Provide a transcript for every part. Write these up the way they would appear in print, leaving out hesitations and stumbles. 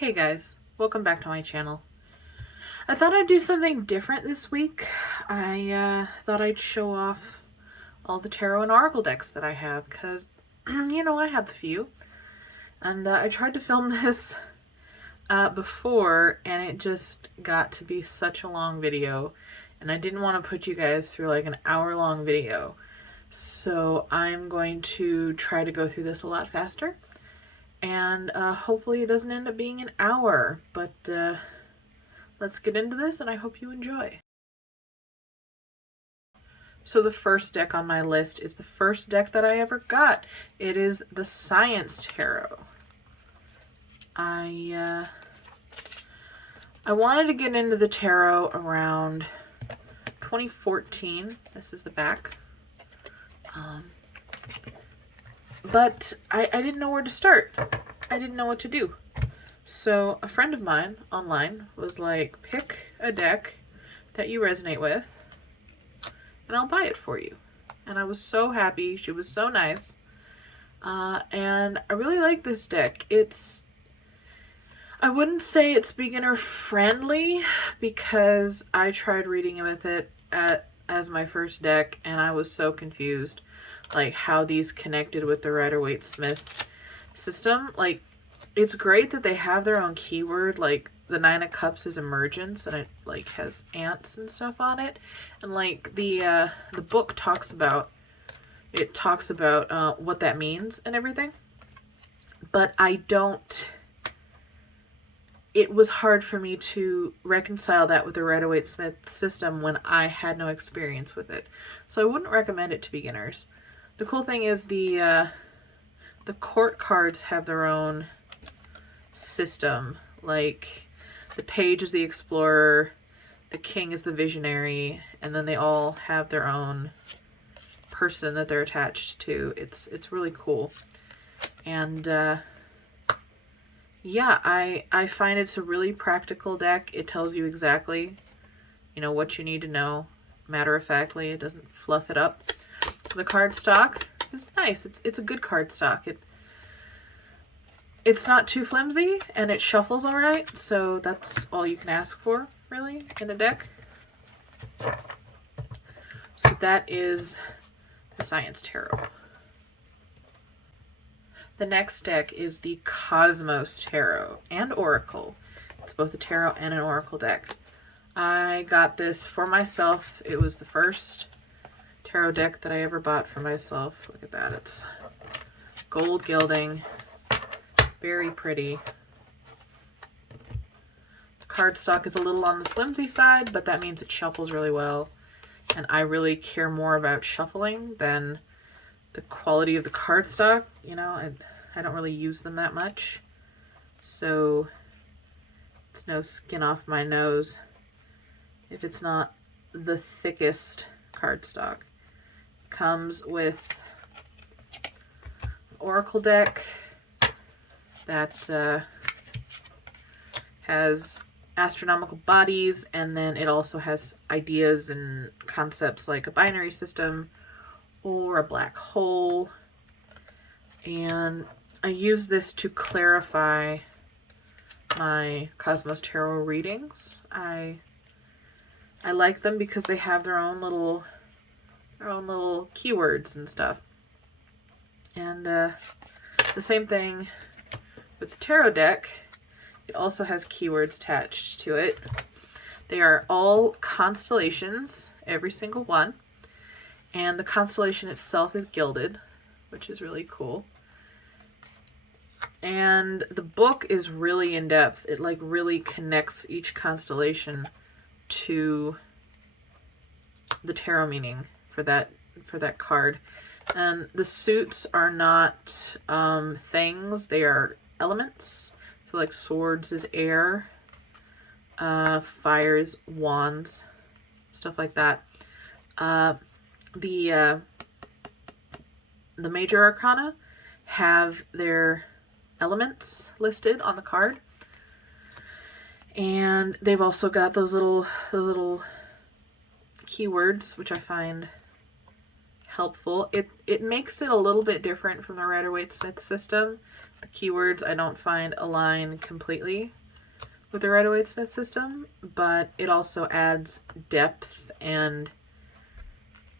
Hey guys, welcome back to my channel. I thought I'd do something different this week. I thought I'd show off all the tarot and oracle decks that I have because, I have a few. And I tried to film this before and it just got to be such a long video. And I didn't want to put you guys through like an hour-long video. So I'm going to try to go through this a lot faster. And hopefully it doesn't end up being an hour, but let's get into this and I hope you enjoy. So the first deck on my list is the first deck that I ever got. It is the Science Tarot. I wanted to get into the tarot around 2014. This is the back. But I didn't know where to start. I didn't know what to do. So a friend of mine online was like, pick a deck that you resonate with and I'll buy it for you. And I was so happy. She was so nice. And I really like this deck. I wouldn't say it's beginner friendly because I tried reading with it as my first deck and I was so confused. Like how these connected with the Rider-Waite-Smith system. Like, it's great that they have their own keyword. Like the Nine of Cups is emergence and it like has ants and stuff on it. And like the book talks about what that means and everything. But it was hard for me to reconcile that with the Rider-Waite-Smith system when I had no experience with it. So I wouldn't recommend it to beginners. The cool thing is the court cards have their own system. Like the page is the explorer, the king is the visionary, and then they all have their own person that they're attached to. It's really cool. And yeah, I find it's a really practical deck. It tells you exactly, what you need to know. Matter of factly, it doesn't fluff it up. The card stock is nice. It's a good card stock. It's not too flimsy and it shuffles all right. So that's all you can ask for, really, in a deck. So that is the Science Tarot. The next deck is the Cosmos Tarot and Oracle. It's both a tarot and an oracle deck. I got this for myself. It was the first tarot deck that I ever bought for myself. Look at that. It's gold gilding. Very pretty. The cardstock is a little on the flimsy side, but that means it shuffles really well. And I really care more about shuffling than the quality of the cardstock. I don't really use them that much. So it's no skin off my nose if it's not the thickest cardstock. Comes with an oracle deck that has astronomical bodies, and then it also has ideas and concepts like a binary system or a black hole. And I use this to clarify my Cosmos Tarot readings. I like them because they have their own little keywords and stuff. And the same thing with the tarot deck. It also has keywords attached to it. They are all constellations, every single one. And the constellation itself is gilded, which is really cool. And the book is really in depth. It like really connects each constellation to the tarot meaning for that card. And the suits are not things, they are elements. So like swords is air, fire is wands, stuff like that. The major arcana have their elements listed on the card. And they've also got those little keywords, which I find helpful. It makes it a little bit different from the Rider-Waite-Smith system the keywords I don't find align completely with the Rider-Waite-Smith system, but it also adds depth and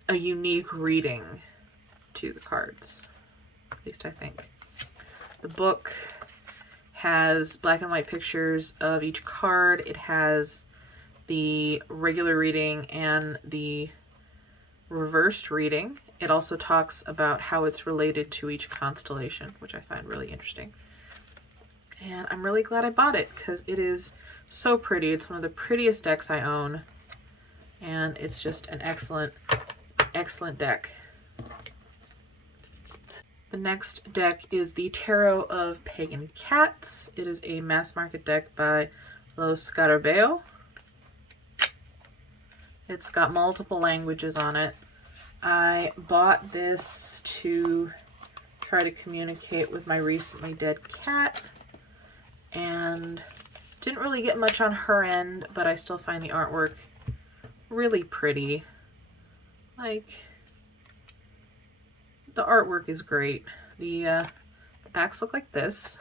a unique reading to the cards, at least I think. The book has black and white pictures of each card. It has the regular reading and the reversed reading. It also talks about how it's related to each constellation, which I find really interesting. And I'm really glad I bought it because it is so pretty. It's one of the prettiest decks I own, and it's just an excellent, excellent deck. The next deck is the Tarot of Pagan Cats. It is a mass market deck by Lo Scarabeo. It's got multiple languages on it. I bought this to try to communicate with my recently dead cat, and didn't really get much on her end, but I still find the artwork really pretty. Like, the artwork is great. The backs look like this.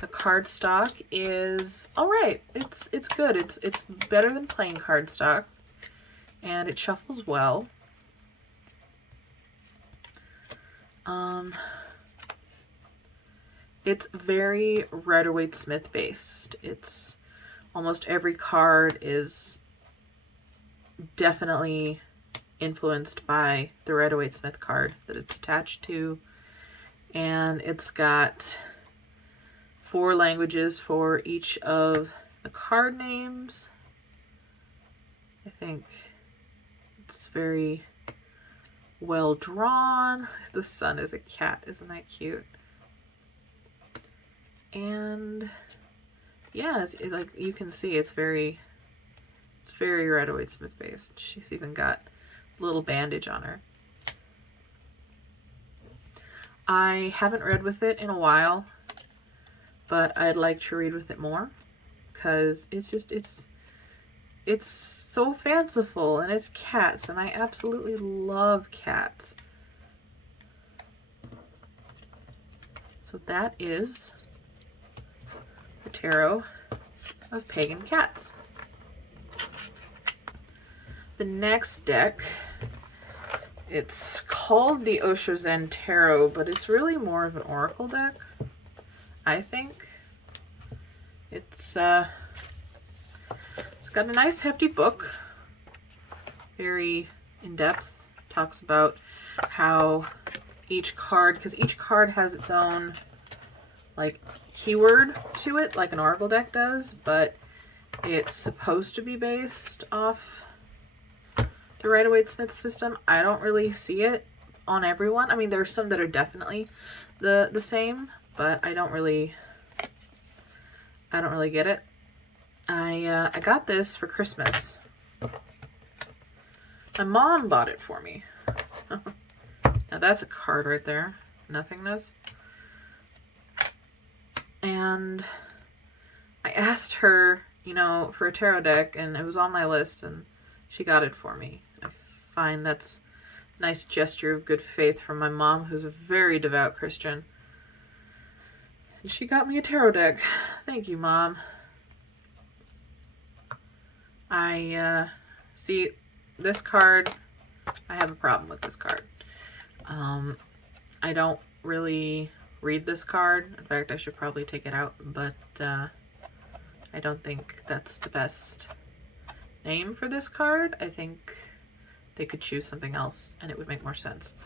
The cardstock is alright. It's good. It's better than plain cardstock, and it shuffles well. It's very Rider-Waite-Smith based. It's almost every card is definitely influenced by the Rider-Waite-Smith card that it's attached to, and it's got 4 languages for each of the card names. I think it's very well drawn. The sun is a cat, isn't that cute? And yeah, like you can see, it's very Rider-Waite-Smith based. She's even got a little bandage on her. I haven't read with it in a while, but I'd like to read with it more because it's so fanciful, and it's cats, and I absolutely love cats. So that is the Tarot of Pagan Cats. The next deck, it's called the Osho Zen Tarot, but it's really more of an oracle deck, I think. It's got a nice hefty book, very in-depth, talks about how each card, because each card has its own like keyword to it, like an oracle deck does, but it's supposed to be based off the Rider-Waite-Smith system. I don't really see it on everyone. I mean, there's some that are definitely the same, but I don't really get it. I got this for Christmas. My mom bought it for me. Now that's a card right there. Nothingness. And I asked her, you know, for a tarot deck, and it was on my list, and she got it for me. I find that's a nice gesture of good faith from my mom, who's a very devout Christian. And she got me a tarot deck. Thank you, Mom. I see this card. I have a problem with this card. I don't really read this card. In fact, I should probably take it out, but I don't think that's the best name for this card. I think they could choose something else and it would make more sense.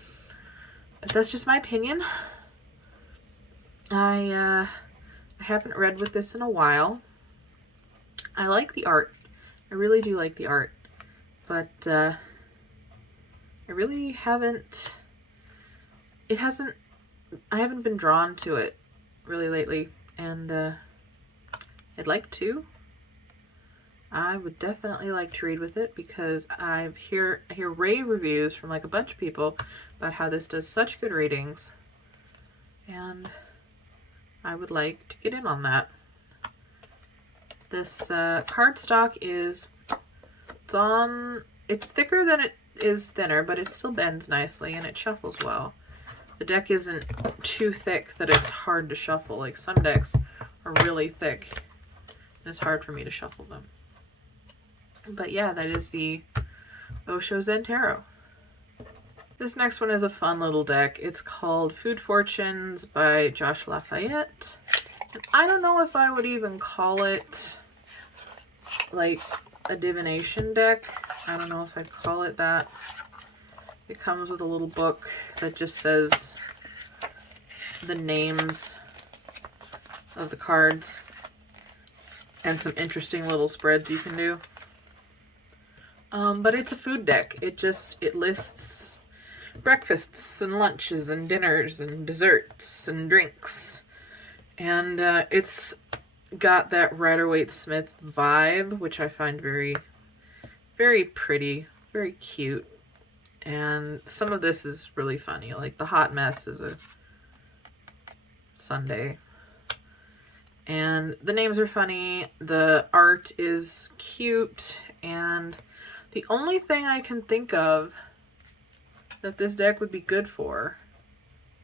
But that's just my opinion. I haven't read with this in a while. I like the art. I really do like the art, but I really haven't, I haven't been drawn to it really lately, and I'd like to. I would definitely like to read with it because I hear rave reviews from like a bunch of people about how this does such good readings, and I would like to get in on that. This cardstock it's thicker than it is thinner, but it still bends nicely and it shuffles well. the deck isn't too thick that it's hard to shuffle. Like some decks are really thick and it's hard for me to shuffle them. But yeah, that is the Osho Zen Tarot. This next one is a fun little deck. It's called Food Fortunes by Josh Lafayette. And I don't know if I would even call it like a divination deck. I don't know if I'd call it that. It comes with a little book that just says the names of the cards and some interesting little spreads you can do. But it's a food deck. It lists breakfasts and lunches and dinners and desserts and drinks. And it's got that Rider-Waite-Smith vibe, which I find very, very pretty, very cute. And some of this is really funny. Like the hot mess is a sundae. And the names are funny. The art is cute. And the only thing I can think of that this deck would be good for,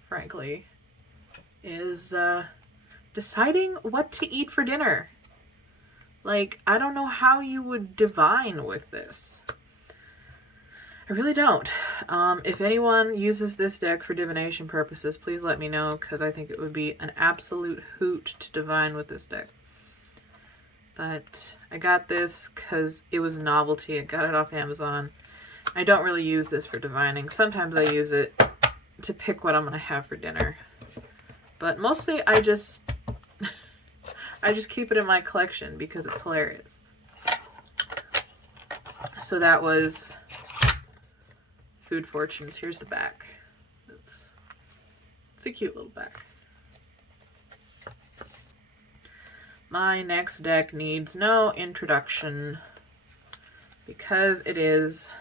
frankly, is deciding what to eat for dinner. Like, I don't know how you would divine with this. I really don't. If anyone uses this deck for divination purposes, please let me know, because I think it would be an absolute hoot to divine with this deck. But I got this because it was a novelty. I got it off Amazon. I don't really use this for divining. Sometimes I use it to pick what I'm going to have for dinner. But mostly I just keep it in my collection because it's hilarious. So that was Food Fortunes. Here's the back. It's a cute little back. My next deck needs no introduction because it is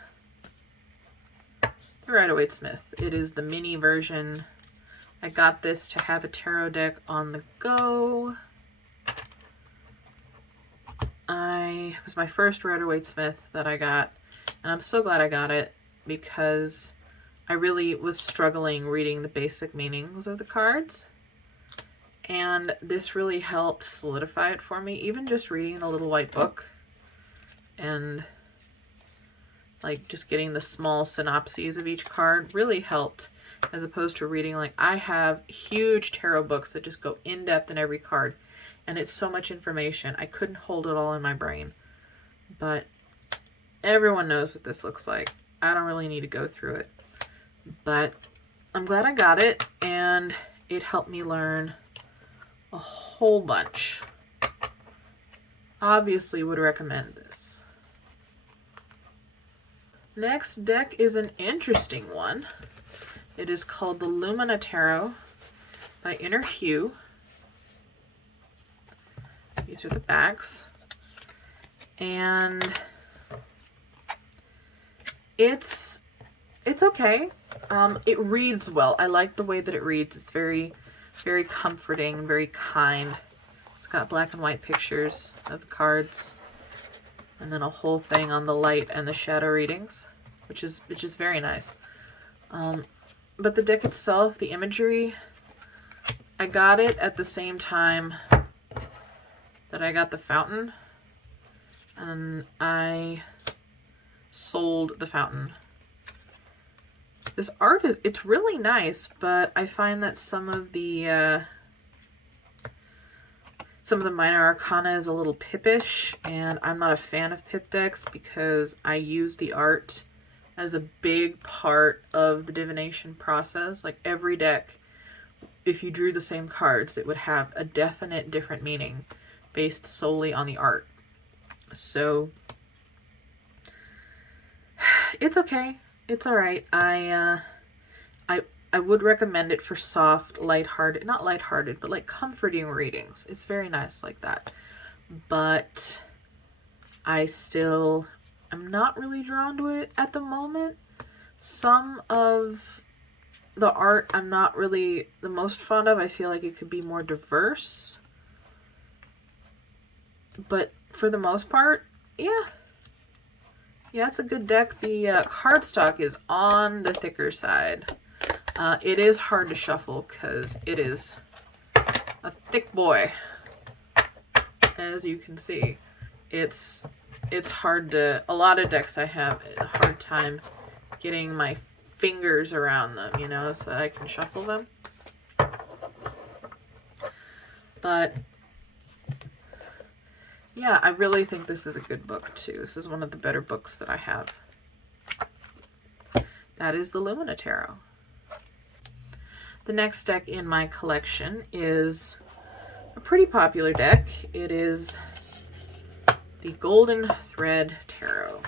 the Rider-Waite-Smith. It is the mini version. I got this to have a tarot deck on the go. It was my first Rider-Waite-Smith that I got, and I'm so glad I got it because I really was struggling reading the basic meanings of the cards. And this really helped solidify it for me. Even just reading the little white book and like just getting the small synopses of each card really helped, as opposed to reading, like, I have huge tarot books that just go in depth in every card and it's so much information. I couldn't hold it all in my brain. But everyone knows what this looks like. I don't really need to go through it. But I'm glad I got it, and it helped me learn a whole bunch. Obviously would recommend this. Next deck is an interesting one. It is called the Lumina Tarot by Inner Hue. These are the backs. And it's okay. It reads well. I like the way that it reads. It's very, very comforting, very kind. It's got black and white pictures of the cards, and then a whole thing on the light and the shadow readings, which is very nice. But the deck itself, the imagery, I got it at the same time that I got the fountain, and I sold the fountain. This art it's really nice, but I find that some of the minor arcana is a little pippish, and I'm not a fan of pip decks because I use the art as a big part of the divination process. Like every deck, if you drew the same cards, it would have a definite different meaning based solely on the art. So it's okay. It's all right. I would recommend it for soft, lighthearted, not lighthearted, but like comforting readings. It's very nice like that. But I still am not really drawn to it at the moment. Some of the art I'm not really the most fond of. I feel like it could be more diverse. But for the most part, yeah. Yeah, it's a good deck. The cardstock is on the thicker side. It is hard to shuffle because it is a thick boy. As you can see, it's hard to, a lot of decks I have a hard time getting my fingers around them, you know, so I can shuffle them. But yeah, I really think this is a good book too. This is one of the better books that I have. That is the Lumina Tarot. The next deck in my collection is a pretty popular deck. It is the Golden Thread Tarot.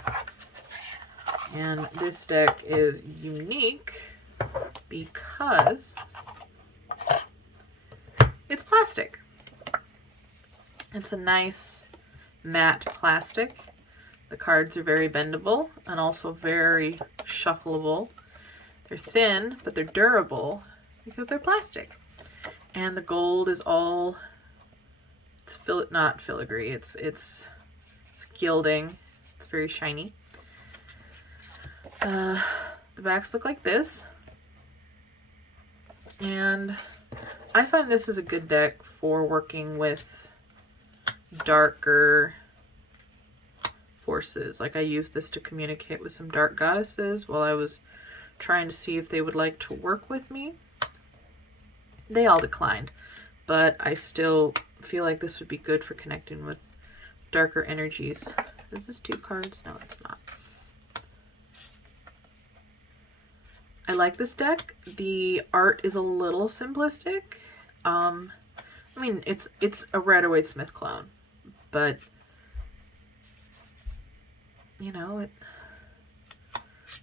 And this deck is unique because it's plastic. It's a nice matte plastic. The cards are very bendable and also very shuffleable. They're thin, but they're durable because they're plastic. And the gold is all, it's not filigree, it's gilding. It's very shiny. The backs look like this. And I find this is a good deck for working with darker forces. Like, I used this to communicate with some dark goddesses while I was trying to see if they would like to work with me. They all declined, but I still feel like this would be good for connecting with darker energies. Is this 2 cards? No, it's not. I like this deck. The art is a little simplistic. I mean, it's a Rider-Waite-Smith clone, but you know,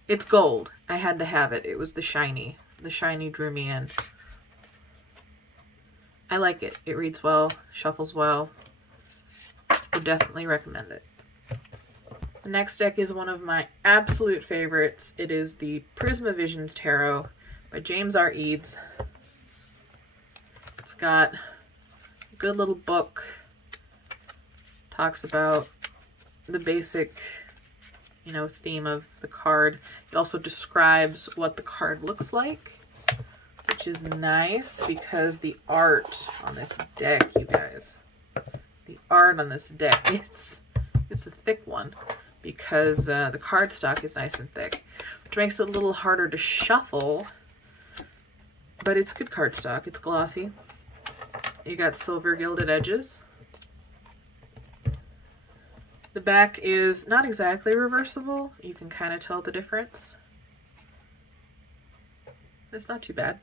it's gold. I had to have it. It was the shiny. The shiny drew me in. I like it. It reads well, shuffles well. Would definitely recommend it. The next deck is one of my absolute favorites. It is the Prismavisions Tarot by James R. Eads. It's got a good little book. Talks about the basic, you know, theme of the card. It also describes what the card looks like, which is nice because the art on this deck, you guys, the art on this deck, it's a thick one because the cardstock is nice and thick, which makes it a little harder to shuffle, but it's good cardstock. It's glossy. You got silver gilded edges. The back is not exactly reversible. You can kind of tell the difference. It's not too bad.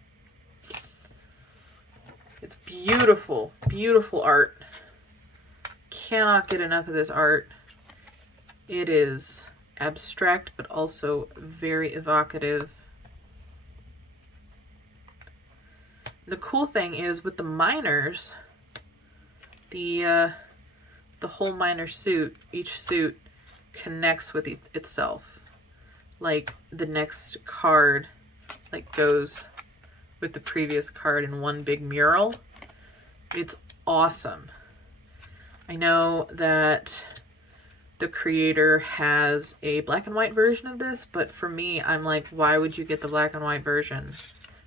It's beautiful, beautiful art. Cannot get enough of this art. It is abstract, but also very evocative. The cool thing is with the minors, the whole minor suit, each suit connects with itself. Like the next card, like goes with the previous card in one big mural. It's awesome. I know that the creator has a black and white version of this, but for me, I'm like, why would you get the black and white version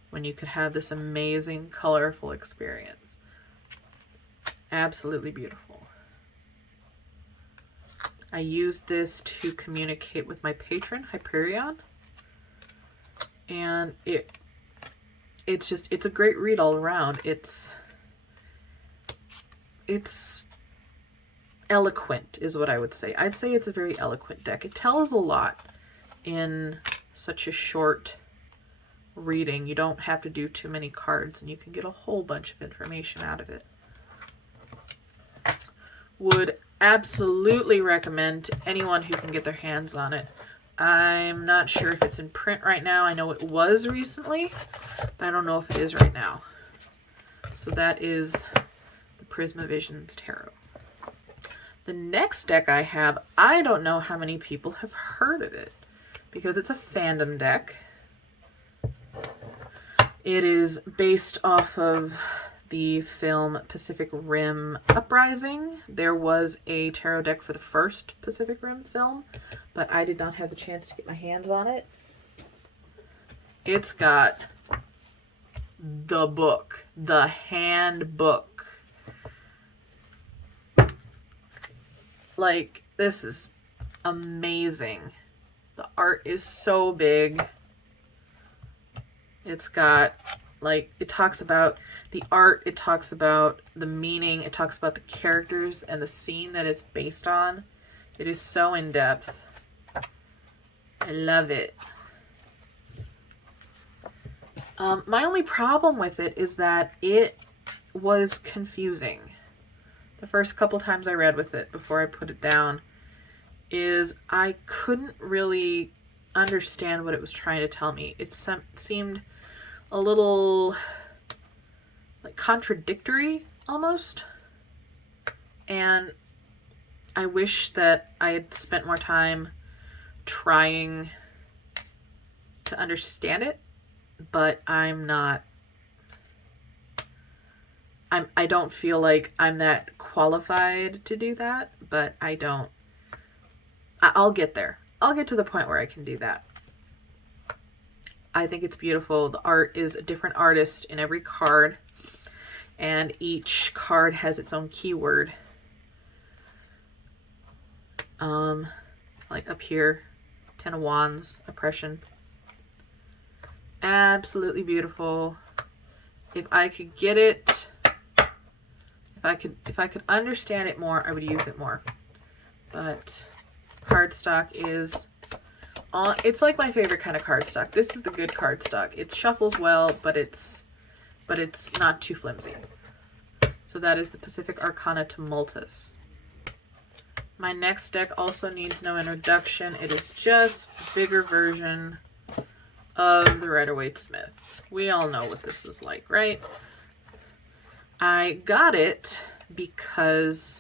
when you could have this amazing, colorful experience? Absolutely beautiful. I use this to communicate with my patron, Hyperion, and it's a great read all around. It's eloquent is what I would say. I'd say it's a very eloquent deck. It tells a lot in such a short reading. You don't have to do too many cards and you can get a whole bunch of information out of it. Would absolutely recommend to anyone who can get their hands on it. I'm not sure if it's in print right now. I know it was recently, but I don't know if it is right now. So that is the Prismavisions Tarot. The next deck I have, I don't know how many people have heard of it because it's a fandom deck. It is based off of the film Pacific Rim Uprising. There was a tarot deck for the first Pacific Rim film, but I did not have the chance to get my hands on it. It's got the book, the handbook. Like, this is amazing. The art is so big. It's got, like, it talks about the art, it talks about the meaning, it talks about the characters and the scene that it's based on. It is so in-depth. I love it. My only problem with it is that it was confusing. The first couple times I read with it before I put it down is I couldn't really understand what it was trying to tell me. It seemed a little like contradictory almost. And I wish that I had spent more time trying to understand it, but I don't feel like I'm that qualified to do that, but I'll get there. I'll get to the point where I can do that. I think it's beautiful. The art is a different artist in every card, and each card has its own keyword. Like up here, Ten of Wands, oppression. Absolutely beautiful. If I could get it, if I could understand it more, I would use it more. But cardstock is it's like my favorite kind of cardstock. This is the good cardstock. It shuffles well, but it's not too flimsy. So that is the Pacific Arcana Tumultus. My next deck also needs no introduction. It is just a bigger version of the Rider-Waite-Smith. We all know what this is like, right? I got it because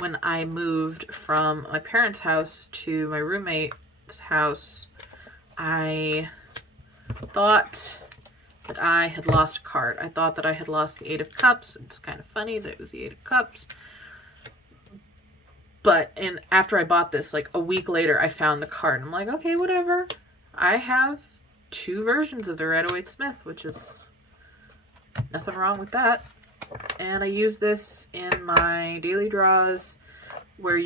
when I moved from my parents' house to my roommate's house, I thought that I had lost a card. I thought that I had lost the Eight of Cups. It's kind of funny that it was the Eight of Cups. But after I bought this, like a week later, I found the card. I'm like, okay, whatever. I have 2 versions of the Rider-Waite-Smith, which is nothing wrong with that. And I use this in my daily draws where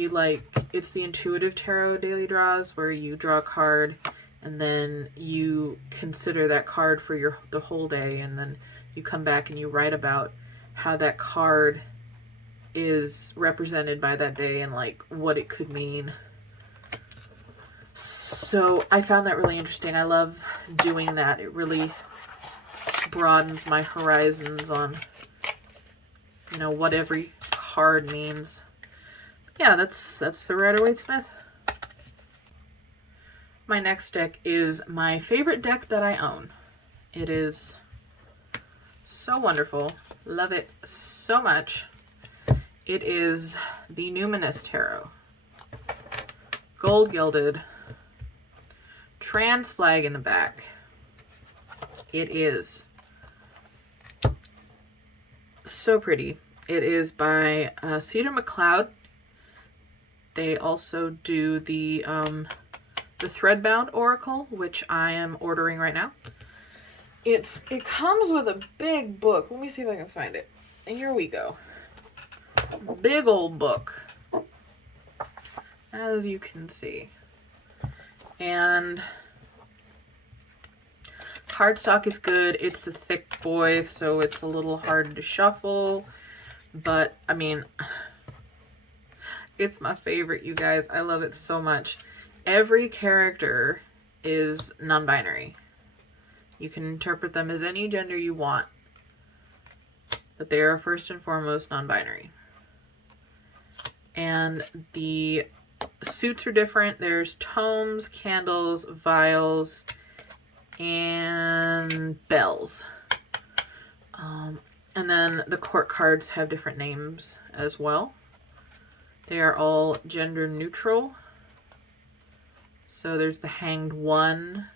it's the intuitive tarot daily draws where you draw a card and then you consider that card for the whole day, and then you come back and you write about how that card is represented by that day and like what it could mean. So I found that really interesting. I love doing that. It really broadens my horizons on, what every card means. Yeah, that's the Rider-Waite-Smith. My next deck is my favorite deck that I own. It is so wonderful. Love it so much. It is the Numinous Tarot. Gold gilded. Trans flag in the back. It is so pretty. It is by Cedar McLeod. They also do the Threadbound Oracle, which I am ordering right now. It comes with a big book. Let me see if I can find it. And here we go. Big old book, as you can see. And cardstock is good. It's a thick boy, so it's a little hard to shuffle. But, I mean, it's my favorite, you guys. I love it so much. Every character is non-binary. You can interpret them as any gender you want. But they are first and foremost non-binary. And the suits are different. There's tomes, candles, vials, and bells. And then the court cards have different names as well. They are all gender neutral. So there's the Hanged One.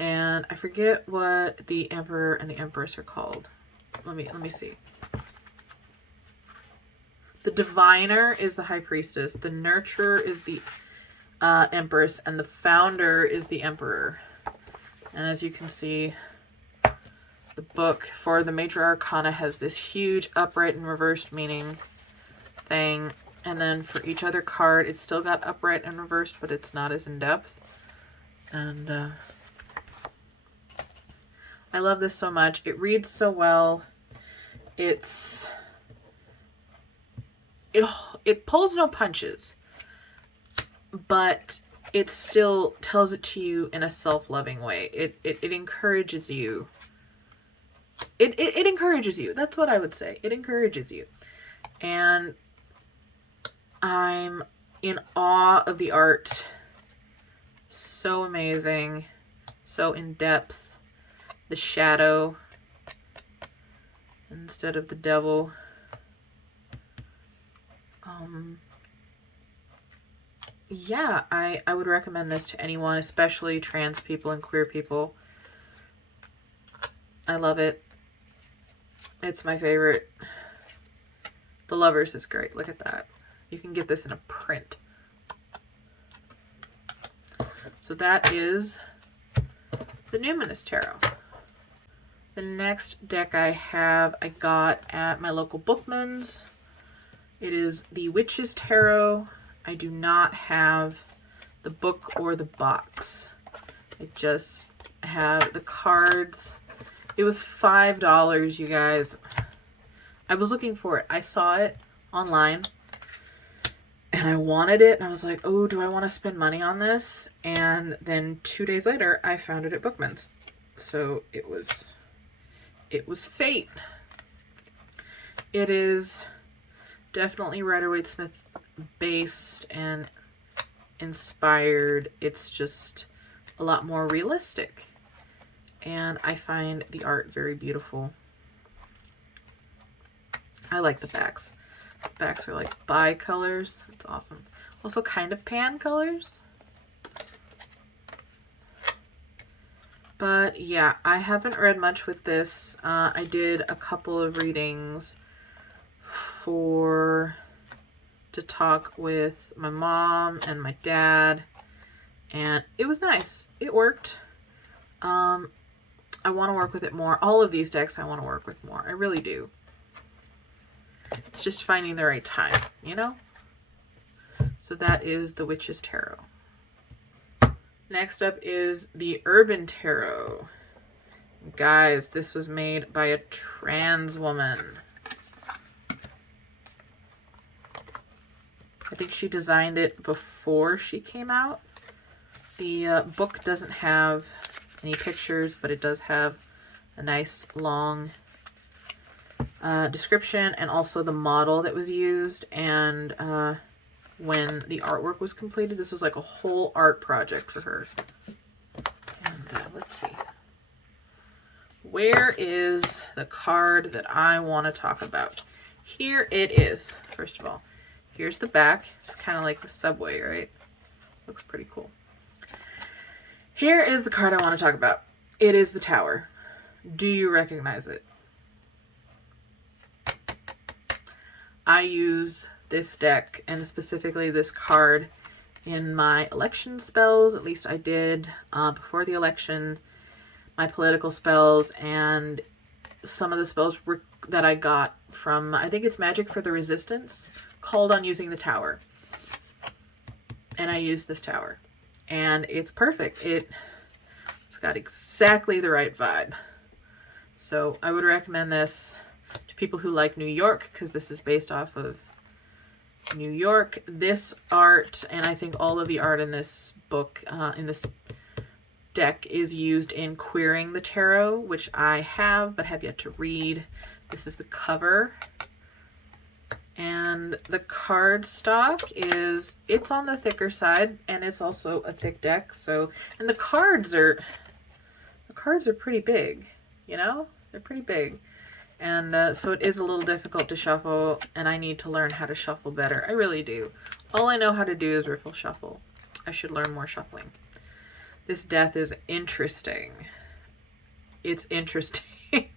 And I forget what the Emperor and the Empress are called. Let me see. The Diviner is the High Priestess. The Nurturer is the Empress. And the Founder is the Emperor. And as you can see, The book for the Major Arcana has this huge upright and reversed meaning thing. And then for each other card, it's still got upright and reversed, but it's not as in-depth. And I love this so much. It reads so well. It pulls no punches, but it still tells it to you in a self-loving way. It encourages you. It encourages you. That's what I would say. It encourages you. And I'm in awe of the art. So amazing. So in-depth. The shadow instead of the devil. Yeah, I would recommend this to anyone, especially trans people and queer people. I love it. It's my favorite. The Lovers is great. Look at that. You can get this in a print. So that is the Numinous Tarot. The next deck I got at my local Bookman's. It is the Witch's Tarot. I do not have the book or the box. I just have the cards. It was $5, you guys. I was looking for it. I saw it online and I wanted it. And I was like, oh, do I want to spend money on this? And then 2 days later, I found it at Bookman's. So it was fate. It is definitely Rider-Waite-Smith based and inspired. It's just a lot more realistic. And I find the art very beautiful. I like the backs. The backs are like bi-colors. It's awesome. Also kind of pan colors. But yeah, I haven't read much with this. I did a couple of readings to talk with my mom and my dad, and it was nice. It worked. I want to work with it more. All of these decks I want to work with more. I really do. It's just finding the right time, you know? So that is the Witch's Tarot. Next up is the Urban Tarot. Guys, this was made by a trans woman. I think she designed it before she came out. The book doesn't have any pictures, but it does have a nice long description and also the model that was used and when the artwork was completed. This was like a whole art project for her. And let's see. Where is the card that I want to talk about? Here it is. First of all, here's the back. It's kind of like the subway, right? Looks pretty cool. Here is the card I want to talk about. It is the Tower. Do you recognize it? I use this deck, and specifically this card, in my election spells. At least I did before the election. My political spells and some of the spells that I got from, I think it's Magic for the Resistance, called on using the Tower. And I used this Tower. And it's perfect. It's got exactly the right vibe. So I would recommend this to people who like New York, because this is based off of New York. This art, and I think all of the art in this book, in this deck, is used in Queering the Tarot, which I have but have yet to read. This is the cover. And the card stock it's on the thicker side, and it's also a thick deck. So, and the cards are pretty big, you know? They're pretty big. And so it is a little difficult to shuffle, and I need to learn how to shuffle better. I really do. All I know how to do is riffle shuffle. I should learn more shuffling. This death is interesting. It's interesting,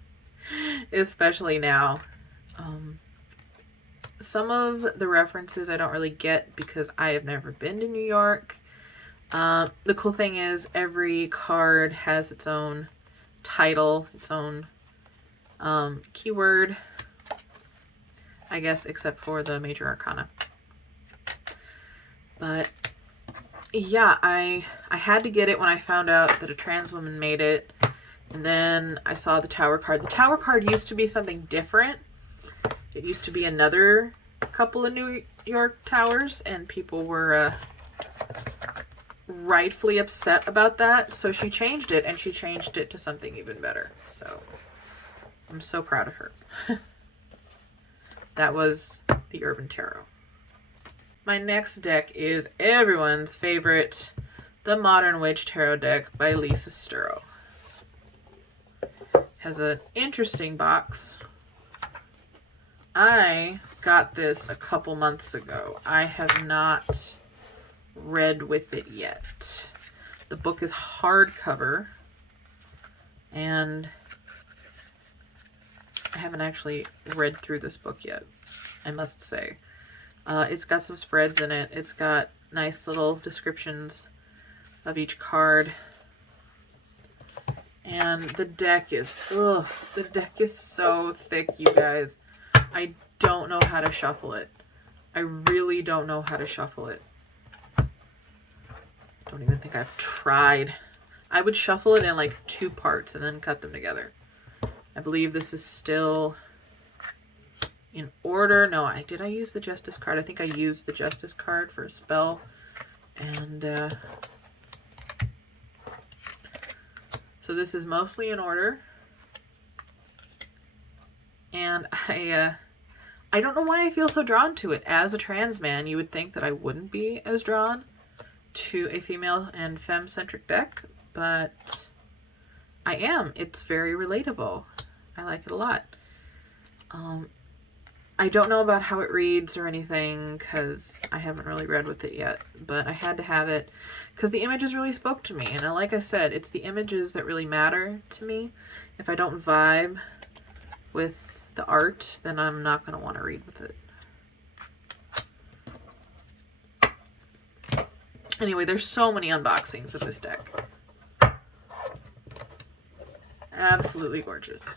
especially now. Some of the references I don't really get because I have never been to New York. The cool thing is every card has its own title, its own Keyword, I guess, except for the major arcana. But yeah, I had to get it when I found out that a trans woman made it. And then I saw the Tower card. The Tower card used to be something different. It used to be another couple of New York towers, and people were rightfully upset about that. So she changed it, and she changed it to something even better. So I'm so proud of her. That was the Urban Tarot. My next deck is everyone's favorite, the Modern Witch Tarot deck by Lisa Sturrow. Has an interesting box. I got this a couple months ago. I have not read with it yet. The book is hardcover, and I haven't actually read through this book yet, I must say. It's got some spreads in it. It's got nice little descriptions of each card. And the deck is, the deck is so thick, you guys. I don't know how to shuffle it. I really don't know how to shuffle it. Don't even think I've tried. I would shuffle it in like 2 parts and then cut them together. I believe this is still in order. No, did I use the Justice card? I think I used the Justice card for a spell. And so this is mostly in order. And I don't know why I feel so drawn to it. As a trans man, you would think that I wouldn't be as drawn to a female and femme-centric deck, but I am. It's very relatable. I like it a lot. I don't know about how it reads or anything because I haven't really read with it yet, but I had to have it because the images really spoke to me. And like I said, it's the images that really matter to me. If I don't vibe with the art, then I'm not going to want to read with it. Anyway, there's so many unboxings of this deck. Absolutely gorgeous.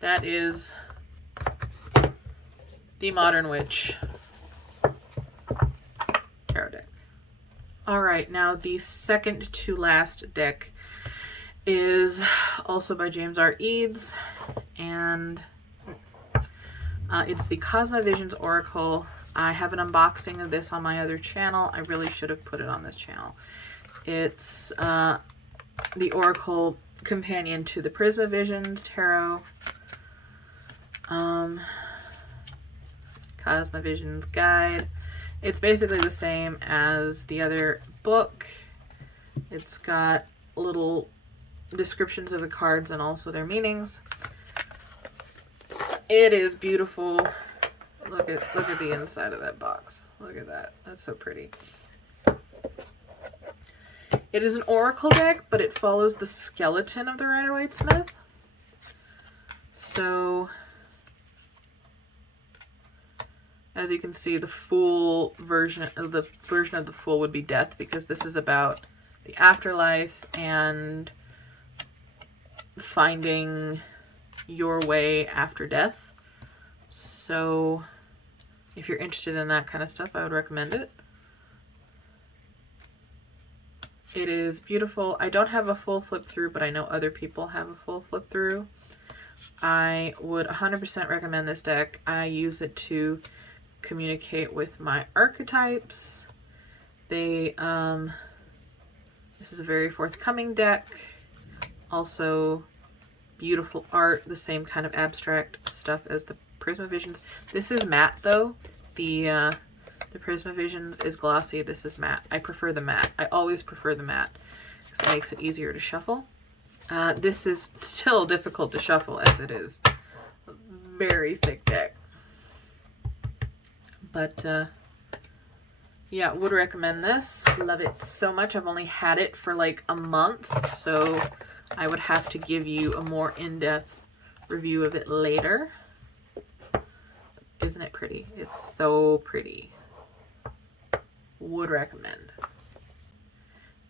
That is the Modern Witch Tarot deck. Alright, now the second to last deck is also by James R. Eads, and it's the Cosmovisions Oracle. I have an unboxing of this on my other channel. I really should have put it on this channel. It's the Oracle companion to the Prismavisions Tarot. Cosmovisions Guide. It's basically the same as the other book. It's got little descriptions of the cards and also their meanings. It is beautiful. Look at the inside of that box. Look at that. That's so pretty. It is an oracle deck, but it follows the skeleton of the Rider-Waite-Smith. So as you can see, the Fool version of the Fool would be death, because this is about the afterlife and finding your way after death. So if you're interested in that kind of stuff, I would recommend it. It is beautiful. I don't have a full flip through, but I know other people have a full flip through. I would 100% recommend this deck. I use it to communicate with my archetypes. This is a very forthcoming deck. Also beautiful art, the same kind of abstract stuff as the Prismavisions. This is matte though. The Prismavisions is glossy. This is matte. I prefer the matte. I always prefer the matte because it makes it easier to shuffle. This is still difficult to shuffle as it is a very thick deck. But yeah, would recommend this. Love it so much. I've only had it for like a month, so I would have to give you a more in-depth review of it later. Isn't it pretty? It's so pretty. Would recommend.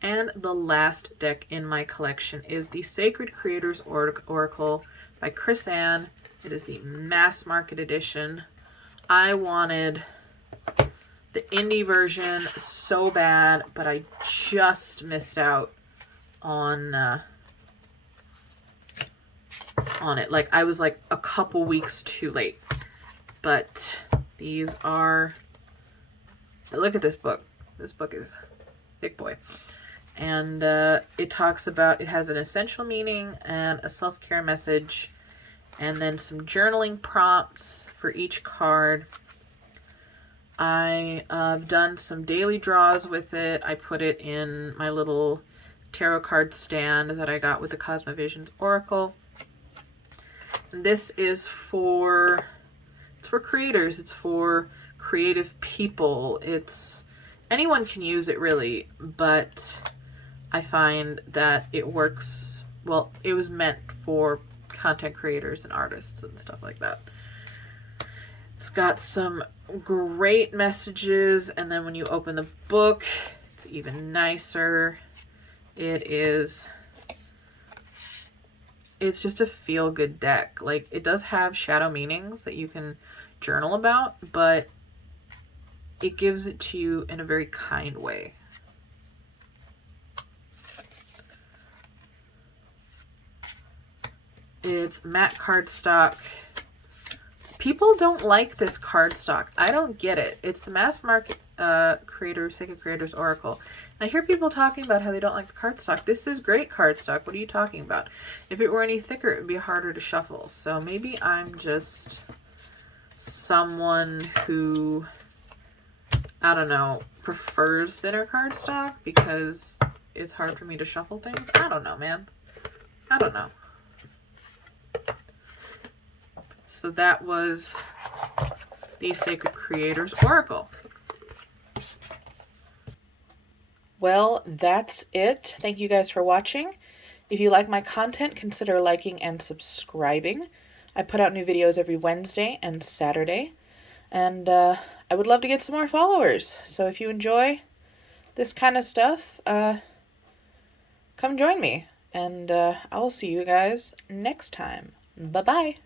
And the last deck in my collection is the Sacred Creators Oracle by Chris Ann. It is the mass market edition. I wanted the indie version so bad, but I just missed out on it. Like, I was like a couple weeks too late. But these are... Look at this book. This book is big boy. And it talks about... It has an essential meaning and a self-care message. And then some journaling prompts for each card. I've done some daily draws with it. I put it in my little tarot card stand that I got with the Cosmovisions Oracle. And this is for... It's for creators. It's for creative people. It's... Anyone can use it, really. But I find that it works... Well, it was meant for content creators and artists and stuff like that. It's got some great messages, and then when you open the book, it's even nicer. It's just a feel-good deck. Like, it does have shadow meanings that you can journal about, but it gives it to you in a very kind way. It's matte cardstock. People don't like this cardstock. I don't get it. It's the mass market Sacred Creators Oracle. And I hear people talking about how they don't like the cardstock. This is great cardstock. What are you talking about? If it were any thicker, it would be harder to shuffle. So maybe I'm just someone who, I don't know, prefers thinner cardstock because it's hard for me to shuffle things. I don't know, man. I don't know. So that was the Sacred Creators Oracle. Well, that's it. Thank you guys for watching. If you like my content, consider liking and subscribing. I put out new videos every Wednesday and Saturday. And I would love to get some more followers. So if you enjoy this kind of stuff, come join me. And I will see you guys next time. Bye-bye.